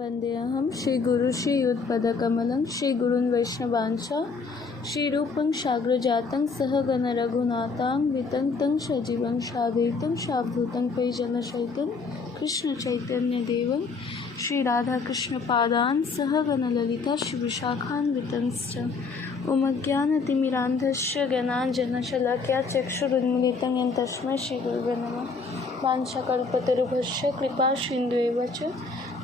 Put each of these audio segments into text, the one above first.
वन्देऽहं श्रीगुरुं श्रीयुतपदकमलं श्रीगुरून् वैष्णवांश्च श्रीरूपं साग्रजातं सहगण रघुनाथान्वितं तं सजीवं साद्वैतं सावधूतं परिजनसहितं कृष्णचैतन्यदेवं श्रीराधाकृष्णपादान् सहगण ललिता श्रीविशाखान्वितंश्च उमज्ञानतिमिरान्धस्य ज्ञानाञ्जनशलाकया चक्षुरुन्मीलितं येन तस्मै श्रीगुरवे नमः। वाञ्छाकल्पतरुभ्यश्च कृपासिन्धुएव च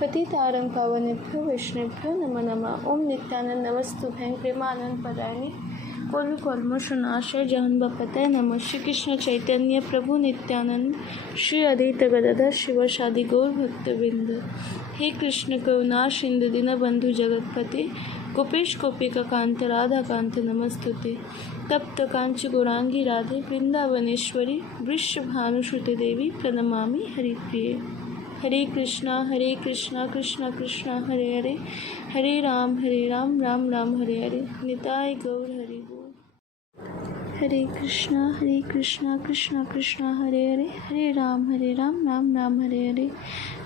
पतितारं पावनेभ्यो वैष्णवेभ्यो नमो नमः। ओम नित्यानंद नमस्तुभ्यं प्रेमानंद परायणे कलुकल्मषनाशय जहन्मपतये नमः। श्री कृष्ण चैतन्य प्रभु नित्यानंद श्री अद्वैत गदाधर शिवासादि गौर भक्तवृंद। हे कृष्ण करुणा सिंधु दीनबंधु जगतपते गोपेश गोपिका कांत राधा कांत नमस्तुते। तप्त कांच गौरांगी राधे वृंदावनेश्वरी वृषभानुसुते देवी प्रणमामि हरिप्रिये। हरे कृष्णा कृष्णा कृष्णा हरे हरे, हरे राम राम राम हरे हरे। निताय गौर हरि बोल। हरे कृष्णा कृष्णा कृष्णा हरे हरे, हरे राम राम राम हरे हरे।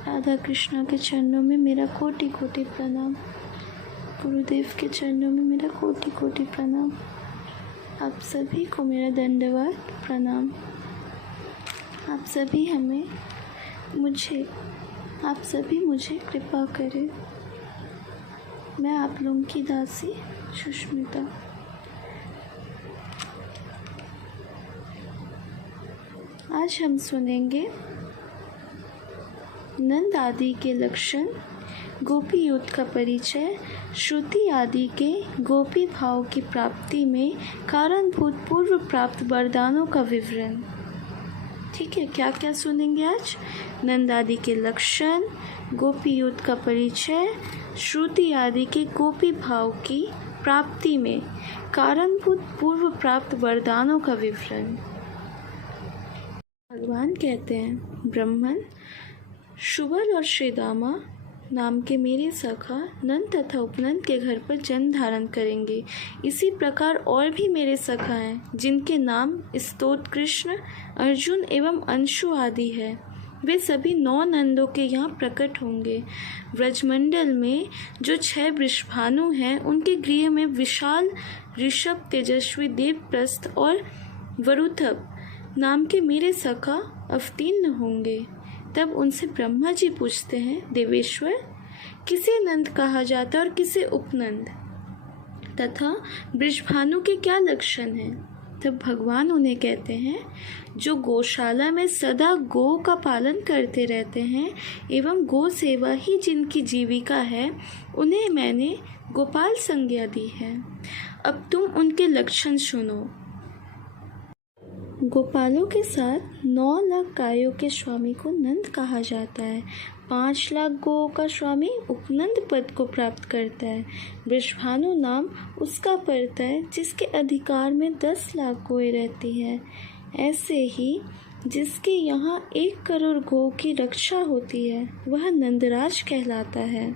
राधा कृष्णा के चरणों में मेरा कोटि कोटि प्रणाम। गुरुदेव के चरणों में मेरा कोटि कोटि प्रणाम। आप सभी को मेरा दंडवत प्रणाम। आप सभी मुझे कृपा करें। मैं आप लोगों की दासी सुष्मिता। आज हम सुनेंगे नंद आदि के लक्षण, गोपी युद्ध का परिचय, श्रुति आदि के गोपी भाव की प्राप्ति में कारणभूत पूर्व प्राप्त वरदानों का विवरण। ठीक है, क्या क्या सुनेंगे आज? नंद आदि के लक्षण, गोपी युद्ध का परिचय, श्रुति आदि के गोपी भाव की प्राप्ति में कारणभूत पूर्व प्राप्त वरदानों का विवरण। भगवान कहते हैं, ब्रह्मन शुभल और श्रीदामा नाम के मेरे सखा नंद तथा उपनंद के घर पर जन्म धारण करेंगे। इसी प्रकार और भी मेरे सखा हैं जिनके नाम स्तोत्र कृष्ण, अर्जुन एवं अंशु आदि है। वे सभी 9 नंदों के यहाँ प्रकट होंगे। व्रजमंडल में जो 6 वृषभानु हैं, उनके गृह में विशाल ऋषभ, तेजस्वी देवप्रस्थ और वरुथप नाम के मेरे सखा अवतीर्ण होंगे। तब उनसे ब्रह्मा जी पूछते हैं, देवेश्वर किसे नंद कहा जाता है और किसे उपनंद, तथा वृषभानु के क्या लक्षण हैं? तब भगवान उन्हें कहते हैं, जो गौशाला में सदा गौ का पालन करते रहते हैं एवं गौ सेवा ही जिनकी जीविका है, उन्हें मैंने गोपाल संज्ञा दी है। अब तुम उनके लक्षण सुनो। गोपालों के साथ 9 लाख गायों के स्वामी को नंद कहा जाता है। 5 लाख गौ का स्वामी उपनंद पद को प्राप्त करता है। वृषभानु नाम उसका पड़ता है जिसके अधिकार में 10 लाख गौएं रहती हैं। ऐसे ही जिसके यहाँ 1 करोड़ गौ की रक्षा होती है, वह नंदराज कहलाता है।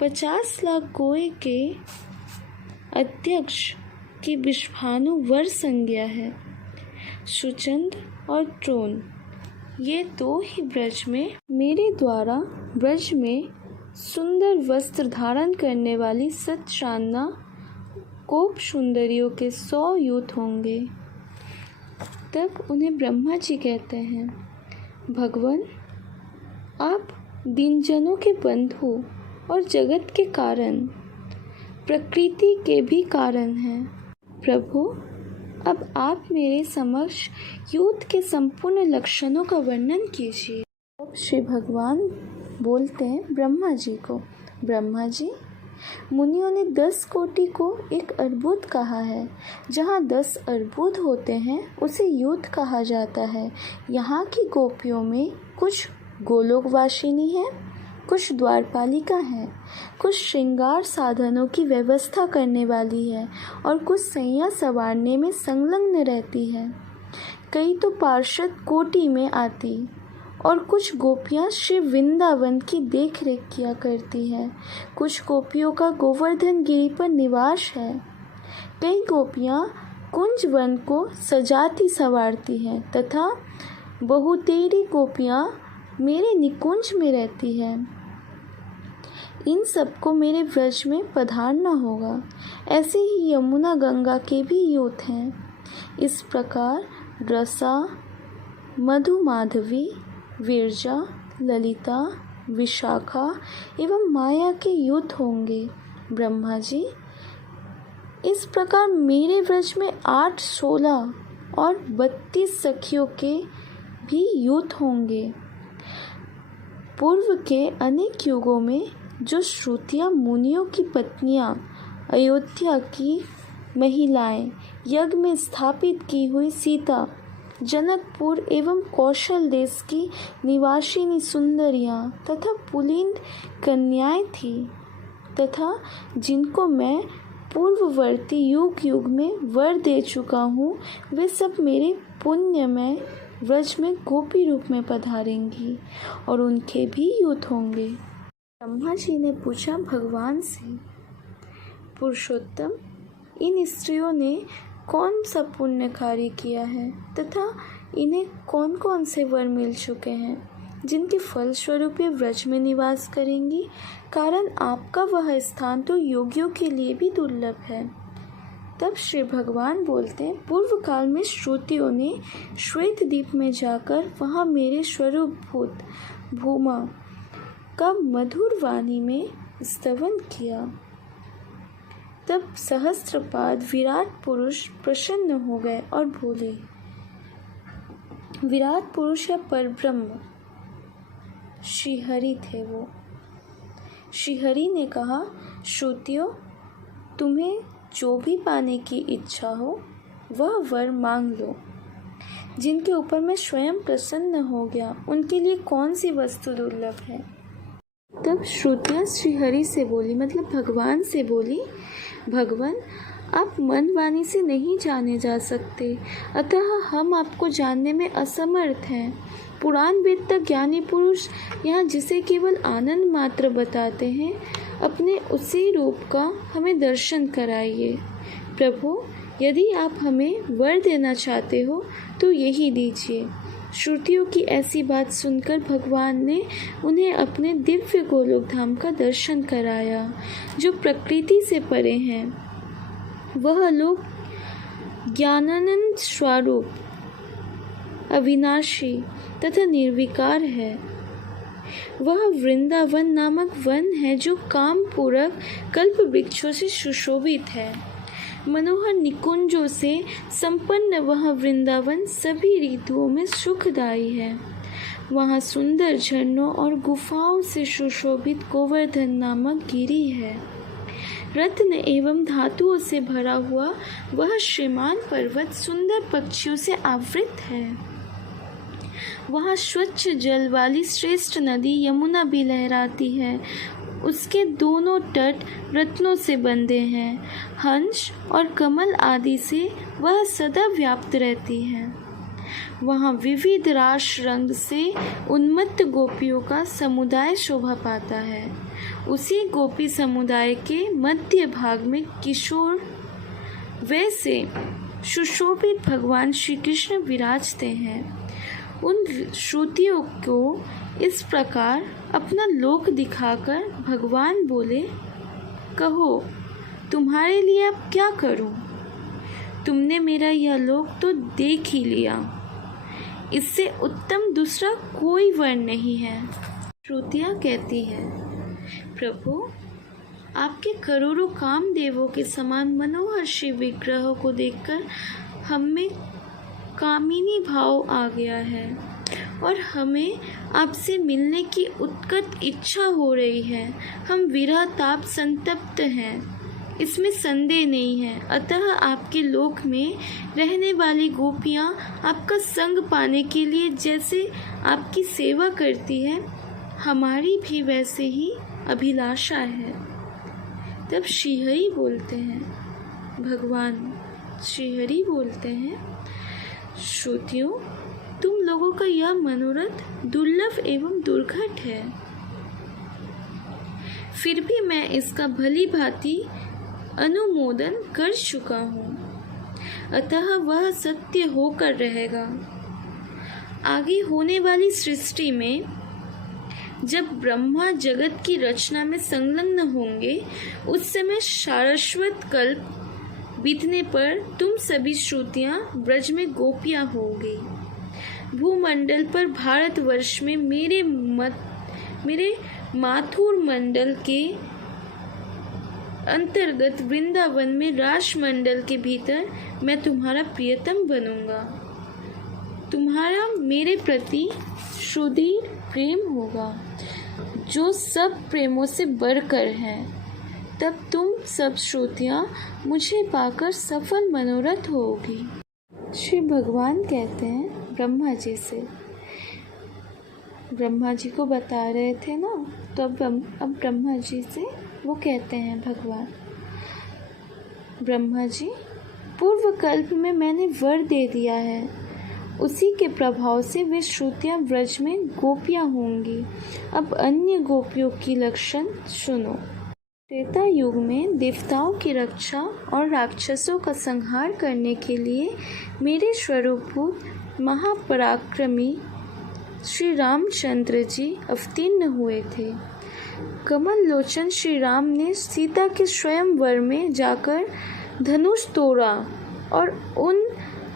50 लाख गौएं के अध्यक्ष की वृषभानु वर संज्ञा है। सुचंद और ट्रोन ये 2 ही ब्रज में मेरे द्वारा ब्रज में सुंदर वस्त्र धारण करने वाली सतशान्ना कोप सुंदरियों के 100 यूथ होंगे। तब उन्हें ब्रह्मा जी कहते हैं, भगवान आप दीनजनों के बंधु और जगत के कारण, प्रकृति के भी कारण हैं। प्रभु अब आप मेरे समक्ष युद्ध के संपूर्ण लक्षणों का वर्णन कीजिए। अब श्री भगवान बोलते हैं ब्रह्मा जी को, ब्रह्मा जी मुनियों ने 10 कोटि को एक अर्बुद कहा है। जहाँ 10 अर्बुद होते हैं उसे युद्ध कहा जाता है। यहाँ की गोपियों में कुछ गोलोकवासिनी है, कुछ द्वारपालिका हैं, कुछ श्रृंगार साधनों की व्यवस्था करने वाली है और कुछ सैया संवारने में संलग्न रहती है। कई तो पार्षद कोटि में आती और कुछ गोपियाँ श्री वृंदावन की देख रेख किया करती हैं। कुछ गोपियों का गोवर्धन गिरी पर निवास है। कई गोपियाँ कुंज वन को सजाती संवारती हैं तथा बहुतेरी गोपियाँ मेरे निकुंज में रहती हैं। इन सबको मेरे व्रज में पधारना होगा। ऐसे ही यमुना गंगा के भी यूथ हैं। इस प्रकार रसा, मधु, माधवी, विरजा, ललिता, विशाखा एवं माया के यूथ होंगे। ब्रह्मा जी, इस प्रकार मेरे व्रज में 8, 16 और 32 सखियों के भी यूथ होंगे। पूर्व के अनेक युगों में जो श्रुतियाँ मुनियों की पत्नियाँ, अयोध्या की महिलाएं, यज्ञ में स्थापित की हुई सीता, जनकपुर एवं कौशल देश की निवासिनी सुंदरियाँ तथा पुलिंद कन्याएं थी, तथा जिनको मैं पूर्ववर्ती युग युग में वर दे चुका हूँ, वे सब मेरे पुण्यमय व्रज में गोपी रूप में पधारेंगी और उनके भी यूथ होंगे। ब्रह्मा जी ने पूछा भगवान से, पुरुषोत्तम, इन स्त्रियों ने कौन सा पुण्य कार्य किया है तथा इन्हें कौन कौन से वर मिल चुके हैं जिनके फलस्वरूप ये व्रज में निवास करेंगी? कारण आपका वह स्थान तो योगियों के लिए भी दुर्लभ है। तब श्री भगवान बोलते हैं, पूर्व काल में श्रुतियों ने श्वेत द्वीप में जाकर वहाँ मेरे स्वरूप भूत भूमा का मधुर वाणी में स्तवन किया। तब सहस्त्रपाद विराट पुरुष प्रसन्न हो गए और बोले, विराट पुरुष या परब्रह्म श्रीहरि थे वो। श्रीहरि ने कहा, श्रुतियों, तुम्हें जो भी पाने की इच्छा हो वह वर मांग लो। जिनके ऊपर मैं स्वयं प्रसन्न हो गया उनके लिए कौन सी वस्तु दुर्लभ है? तब श्रुतियाँ श्रीहरि से बोली, मतलब भगवान से बोली, भगवान, आप मन वाणी से नहीं जाने जा सकते, अतः हम आपको जानने में असमर्थ हैं। पुराण वेद तक ज्ञानी पुरुष यहाँ जिसे केवल आनंद मात्र बताते हैं, अपने उसी रूप का हमें दर्शन कराइए। प्रभु, यदि आप हमें वर देना चाहते हो तो यही दीजिए। श्रुतियों की ऐसी बात सुनकर भगवान ने उन्हें अपने दिव्य गोलोक धाम का दर्शन कराया, जो प्रकृति से परे हैं। वह लोक ज्ञानानंद स्वरूप, अविनाशी तथा निर्विकार है। वह वृंदावन नामक वन है जो काम पूरक कल्प वृक्षों से सुशोभित है। मनोहर निकुंजों से संपन्न वह वृंदावन सभी ऋतुओं में सुखदायी है। वहाँ सुंदर झरनों और गुफाओं से सुशोभित गोवर्धन नामक गिरी है। रत्न एवं धातुओं से भरा हुआ वह श्रीमान पर्वत सुंदर पक्षियों से आवृत है। वहाँ स्वच्छ जल वाली श्रेष्ठ नदी यमुना भी लहराती है। उसके दोनों तट रत्नों से बंधे हैं। हंस और कमल आदि से वह सदा व्याप्त रहती है। वहाँ विविध रास रंग से उन्मत्त गोपियों का समुदाय शोभा पाता है। उसी गोपी समुदाय के मध्य भाग में किशोर वैसे सुशोभित भगवान श्री कृष्ण विराजते हैं। उन श्रुतियों को इस प्रकार अपना लोक दिखाकर भगवान बोले, कहो तुम्हारे लिए अब क्या करूं? तुमने मेरा यह लोक तो देख ही लिया, इससे उत्तम दूसरा कोई वर नहीं है। श्रुतियाँ कहती हैं, प्रभु, आपके करोड़ों कामदेवों के समान मनोहर श्री विग्रहों को देखकर हम में कामिनी भाव आ गया है और हमें आपसे मिलने की उत्कट इच्छा हो रही है। हम विरह ताप संतप्त हैं, इसमें संदेह नहीं है। अतः आपके लोक में रहने वाली गोपियाँ आपका संग पाने के लिए जैसे आपकी सेवा करती है, हमारी भी वैसे ही अभिलाषा है। तब श्रीहरि बोलते हैं, भगवान श्रीहरि बोलते हैं, श्रुतियों, तुम लोगों का यह मनोरथ दुर्लभ एवं दुर्घट है, फिर भी मैं इसका भली भांति अनुमोदन कर चुका हूँ, अतः वह सत्य होकर रहेगा। आगे होने वाली सृष्टि में जब ब्रह्मा जगत की रचना में संलग्न होंगे, उस समय शाश्वत कल्प बीतने पर तुम सभी श्रुतियां ब्रज में गोपियां होगी। भूमंडल पर भारतवर्ष में मेरे माथुर मंडल के अंतर्गत वृंदावन में राजमंडल के भीतर मैं तुम्हारा प्रियतम बनूंगा। तुम्हारा मेरे प्रति सुदृढ़ प्रेम होगा, जो सब प्रेमों से बढ़कर है। तब तुम सब श्रुतियाँ मुझे पाकर सफल मनोरथ होगी। श्री भगवान कहते हैं ब्रह्मा जी से, ब्रह्मा जी को बता रहे थे ना, तो अब ब्रह्मा जी से वो कहते हैं भगवान, ब्रह्मा जी, पूर्व कल्प में मैंने वर दे दिया है, उसी के प्रभाव से वे श्रुतियाँ ब्रज में गोपियाँ होंगी। अब अन्य गोपियों की लक्षण सुनो। त्रेता युग में देवताओं की रक्षा और राक्षसों का संहार करने के लिए मेरे स्वरूपभूत महापराक्रमी श्री रामचंद्र जी अवतीर्ण हुए थे। कमल लोचन श्री राम ने सीता के स्वयंवर में जाकर धनुष तोड़ा और उन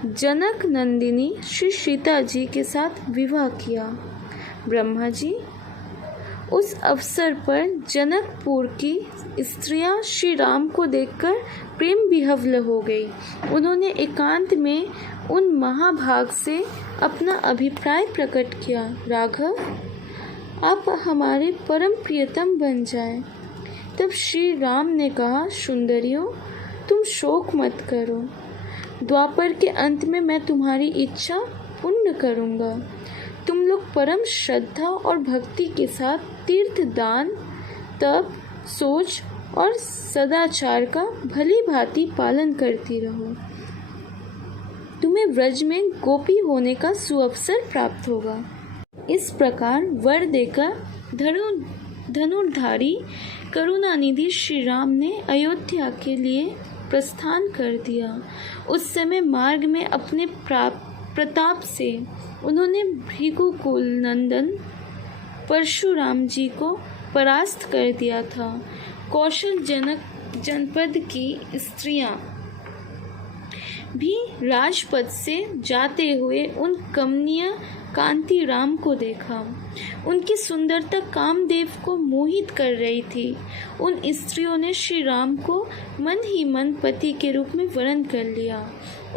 जनक नंदिनी श्री सीता जी के साथ विवाह किया। ब्रह्मा जी, उस अवसर पर जनकपुर की स्त्रियां श्री राम को देखकर प्रेम विह्वल हो गई। उन्होंने एकांत में उन महाभाग से अपना अभिप्राय प्रकट किया, राघव, आप हमारे परम प्रियतम बन जाएं। तब श्री राम ने कहा, सुंदरियों, तुम शोक मत करो, द्वापर के अंत में मैं तुम्हारी इच्छा पूर्ण करूंगा। तुम लोग परम श्रद्धा और भक्ति के साथ तीर्थ दान, तप, सोच और सदाचार का भली भांति पालन करती रहो। तुम्हें व्रज में गोपी होने का सुअवसर प्राप्त होगा। इस प्रकार वर देकर धनुर्धारी करुणानिधि श्री राम ने अयोध्या के लिए प्रस्थान कर दिया। उस समय मार्ग में अपने प्रताप से उन्होंने भृगुकुल नंदन परशुराम जी को परास्त कर दिया था। कौशल जनपद की स्त्रियां भी राजपथ से जाते हुए उन कमनीय कांति राम को देखा। उनकी सुंदरता कामदेव को मोहित कर रही थी। उन स्त्रियों ने श्री राम को मन ही मन पति के रूप में वरण कर लिया।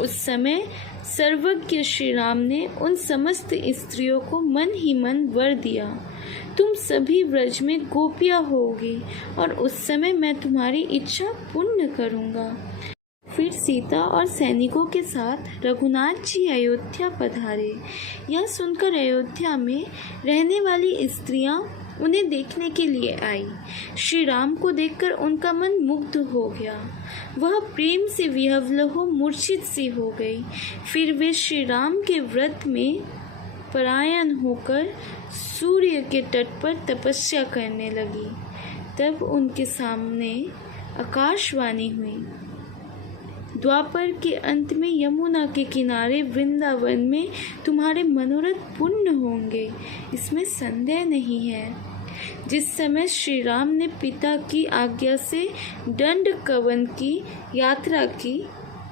उस समय सर्वज्ञ श्री राम ने उन समस्त स्त्रियों को मन ही मन वर दिया, तुम सभी व्रज में गोपियाँ होगी और उस समय मैं तुम्हारी इच्छा पूर्ण करूँगा। फिर सीता और सैनिकों के साथ रघुनाथ जी अयोध्या पधारे। यह सुनकर अयोध्या में रहने वाली स्त्रियां उन्हें देखने के लिए आई। श्री राम को देखकर उनका मन मुग्ध हो गया। वह प्रेम से विह्वल हो मूर्छित सी हो गई। फिर वे श्री राम के व्रत में परायण होकर सूर्य के तट पर तपस्या करने लगी। तब उनके सामने आकाशवाणी हुई, द्वापर के अंत में यमुना के किनारे वृंदावन में तुम्हारे मनोरथ पूर्ण होंगे, इसमें संदेह नहीं है। जिस समय श्री राम ने पिता की आज्ञा से दंडकवन की यात्रा की,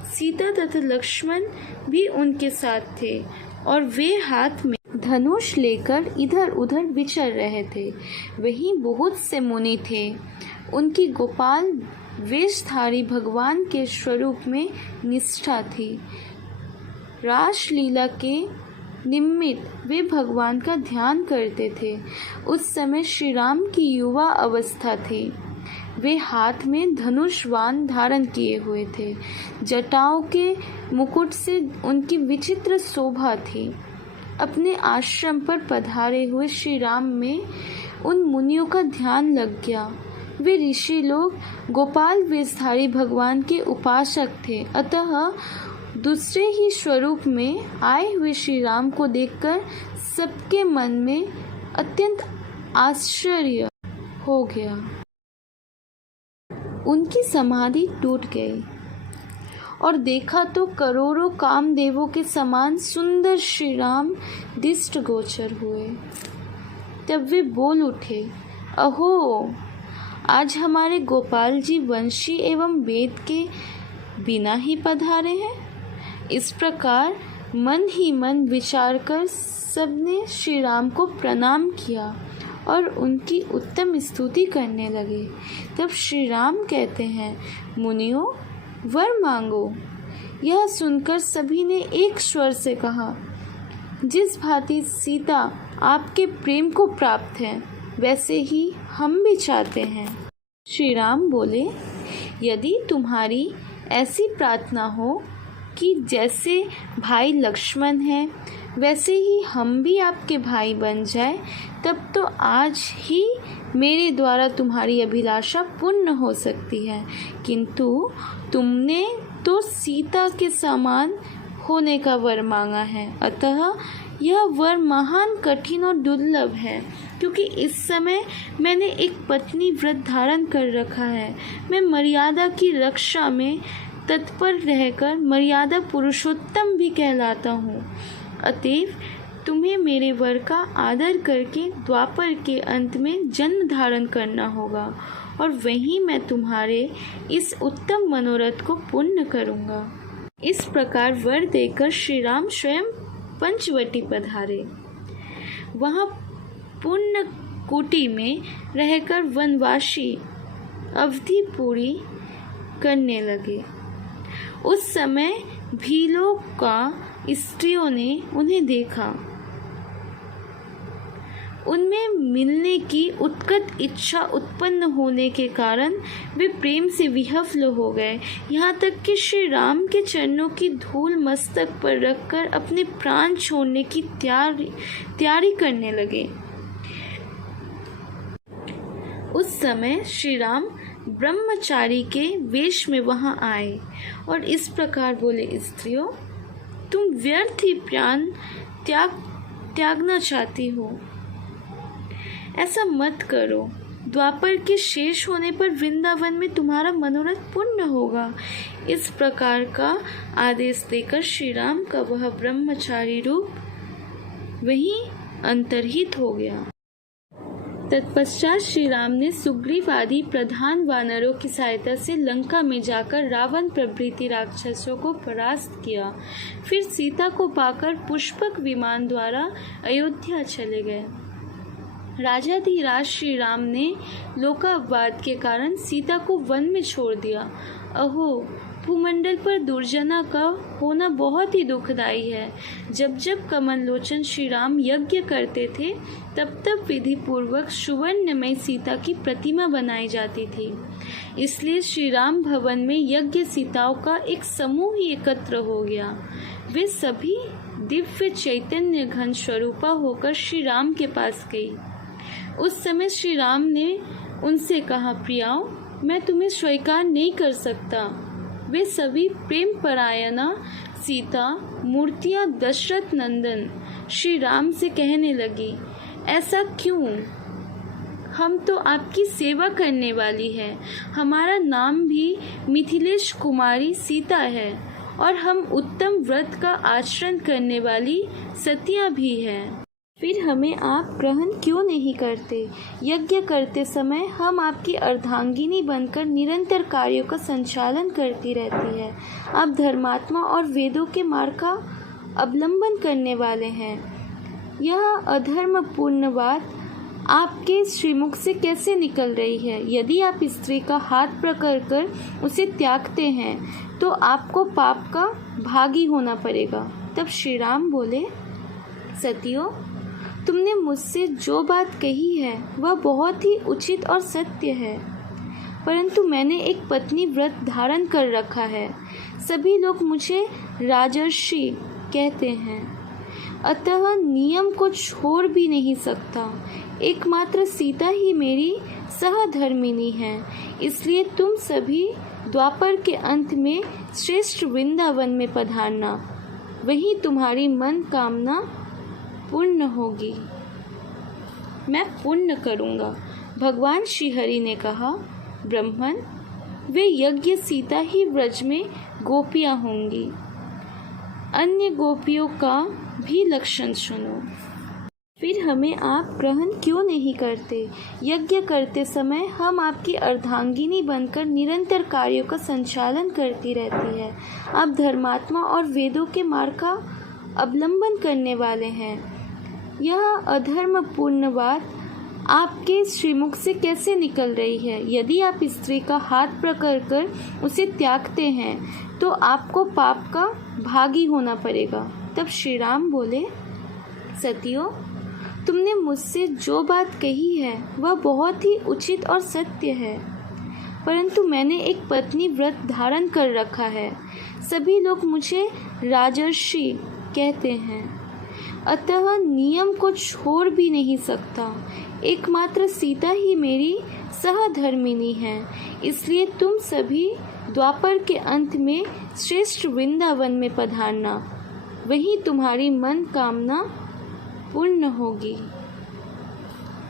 सीता तथा लक्ष्मण भी उनके साथ थे और वे हाथ में धनुष लेकर इधर उधर विचर रहे थे। वहीं बहुत से मुनि थे। उनकी गोपाल वेशधारी भगवान के स्वरूप में निष्ठा थी। रासलीला के निमित्त वे भगवान का ध्यान करते थे। उस समय श्री राम की युवा अवस्था थी। वे हाथ में धनुषबाण धारण किए हुए थे। जटाओं के मुकुट से उनकी विचित्र शोभा थी। अपने आश्रम पर पधारे हुए श्री राम में उन मुनियों का ध्यान लग गया। वे ऋषि लोग गोपाल वेशधारी भगवान के उपासक थे, अतः दूसरे ही स्वरूप में आए हुए श्री राम को देखकर सबके मन में अत्यंत आश्चर्य हो गया। उनकी समाधि टूट गई और देखा तो करोड़ों कामदेवों के समान सुंदर श्री राम दृष्टिगोचर हुए। तब वे बोल उठे, अहो, आज हमारे गोपाल जी वंशी एवं वेद के बिना ही पधारे हैं। इस प्रकार मन ही मन विचार कर सबने श्री राम को प्रणाम किया और उनकी उत्तम स्तुति करने लगे। तब श्री राम कहते हैं, मुनियों, वर मांगो। यह सुनकर सभी ने एक स्वर से कहा, जिस भांति सीता आपके प्रेम को प्राप्त है, वैसे ही हम भी चाहते हैं। श्री राम बोले, यदि तुम्हारी ऐसी प्रार्थना हो कि जैसे भाई लक्ष्मण हैं वैसे ही हम भी आपके भाई बन जाए, तब तो आज ही मेरे द्वारा तुम्हारी अभिलाषा पूर्ण हो सकती है। किंतु तुमने तो सीता के समान होने का वर मांगा है, अतः यह वर महान कठिन और दुर्लभ है, क्योंकि इस समय मैंने एक पत्नी व्रत धारण कर रखा है। मैं मर्यादा की रक्षा में तत्पर रहकर मर्यादा पुरुषोत्तम भी कहलाता हूँ। अतएव तुम्हें मेरे वर का आदर करके द्वापर के अंत में जन्म धारण करना होगा और वहीं मैं तुम्हारे इस उत्तम मनोरथ को पूर्ण करूँगा। इस प्रकार वर देकर श्री राम स्वयं पंचवटी पधारे। वहाँ पुण्य कुटी में रहकर वनवासी अवधि पूरी करने लगे। उस समय भीलों का स्त्रियों ने उन्हें देखा। उनमें मिलने की उत्कट इच्छा उत्पन्न होने के कारण वे प्रेम से विह्वल हो गए, यहाँ तक कि श्री राम के चरणों की धूल मस्तक पर रखकर अपने प्राण छोड़ने की तैयारी करने लगे। उस समय श्री राम ब्रह्मचारी के वेश में वहां आए और इस प्रकार बोले, स्त्रियों, तुम व्यर्थ ही प्राण त्यागना चाहती हो, ऐसा मत करो। द्वापर के शेष होने पर वृंदावन में तुम्हारा मनोरथ पूर्ण होगा। इस प्रकार का आदेश देकर श्री राम का वह ब्रह्मचारी रूप वहीं अंतर्हित हो गया। तत्पश्चात श्री राम ने सुग्रीव आदि प्रधान वानरों की सहायता से लंका में जाकर रावण प्रभृति राक्षसों को परास्त किया। फिर सीता को पाकर पुष्पक विमान द्वारा अयोध्या चले गए। राजाधिराज श्री राम ने लोकापवाद के कारण सीता को वन में छोड़ दिया। अहो, भूमंडल पर दुर्जना का होना बहुत ही दुखदायी है। जब जब कमललोचन श्री राम यज्ञ करते थे, तब तब विधि पूर्वक सुवर्णमय सीता की प्रतिमा बनाई जाती थी। इसलिए श्री राम भवन में यज्ञ सीताओं का एक समूह ही एकत्र हो गया। वे सभी दिव्य चैतन्य घन स्वरूपा होकर श्री राम के पास गई। उस समय श्री राम ने उनसे कहा, प्रियाओं, मैं तुम्हें स्वीकार नहीं कर सकता। वे सभी प्रेम परायणा सीता मूर्तियां दशरथ नंदन श्री राम से कहने लगी, ऐसा क्यों? हम तो आपकी सेवा करने वाली है। हमारा नाम भी मिथिलेश कुमारी सीता है और हम उत्तम व्रत का आचरण करने वाली सतियां भी हैं। फिर हमें आप ग्रहण क्यों नहीं करते? यज्ञ करते समय हम आपकी अर्धांगिनी बनकर निरंतर कार्यों का संचालन करती रहती है। आप धर्मात्मा और वेदों के मार्ग का अवलंबन करने वाले हैं। यह अधर्मपूर्ण बात आपके श्रीमुख से कैसे निकल रही है? यदि आप स्त्री का हाथ पकड़ कर उसे त्यागते हैं तो आपको पाप का भागी होना पड़ेगा। तब श्री राम बोले, सतियों, तुमने मुझसे जो बात कही है वह बहुत ही उचित और सत्य है, परंतु मैंने एक पत्नी व्रत धारण कर रखा है। सभी लोग मुझे राजर्षि कहते हैं, अतः नियम को छोड़ भी नहीं सकता। एकमात्र सीता ही मेरी सहधर्मिणी है। इसलिए तुम सभी द्वापर के अंत में श्रेष्ठ वृंदावन में पधारना, वहीं तुम्हारी मन कामना पूर्ण होगी। मैं पूर्ण करूँगा। भगवान श्रीहरि ने कहा, ब्रह्मन, वे यज्ञ सीता ही व्रज में गोपियाँ होंगी। अन्य गोपियों का भी लक्षण सुनो। फिर हमें आप ग्रहण क्यों नहीं करते? यज्ञ करते समय हम आपकी अर्धांगिनी बनकर निरंतर कार्यों का संचालन करती रहती है। आप धर्मात्मा और वेदों के मार्ग का अवलंबन करने वाले हैं। यह अधर्मपूर्ण बात आपके श्रीमुख से कैसे निकल रही है? यदि आप स्त्री का हाथ पकड़ कर उसे त्यागते हैं तो आपको पाप का भागी होना पड़ेगा। तब श्री राम बोले, सतियों, तुमने मुझसे जो बात कही है वह बहुत ही उचित और सत्य है, परंतु मैंने एक पत्नी व्रत धारण कर रखा है। सभी लोग मुझे राजर्षि कहते हैं, अतः नियम को छोड़ भी नहीं सकता। एकमात्र सीता ही मेरी सहधर्मिणी है, इसलिए तुम सभी द्वापर के अंत में श्रेष्ठ वृंदावन में पधारना, वहीं तुम्हारी मन कामना पूर्ण होगी।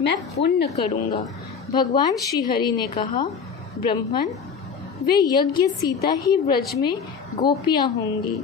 मैं पूर्ण करूँगा। भगवान श्री हरि ने कहा, ब्रह्मन, वे यज्ञ सीता ही व्रज में गोपियाँ होंगी।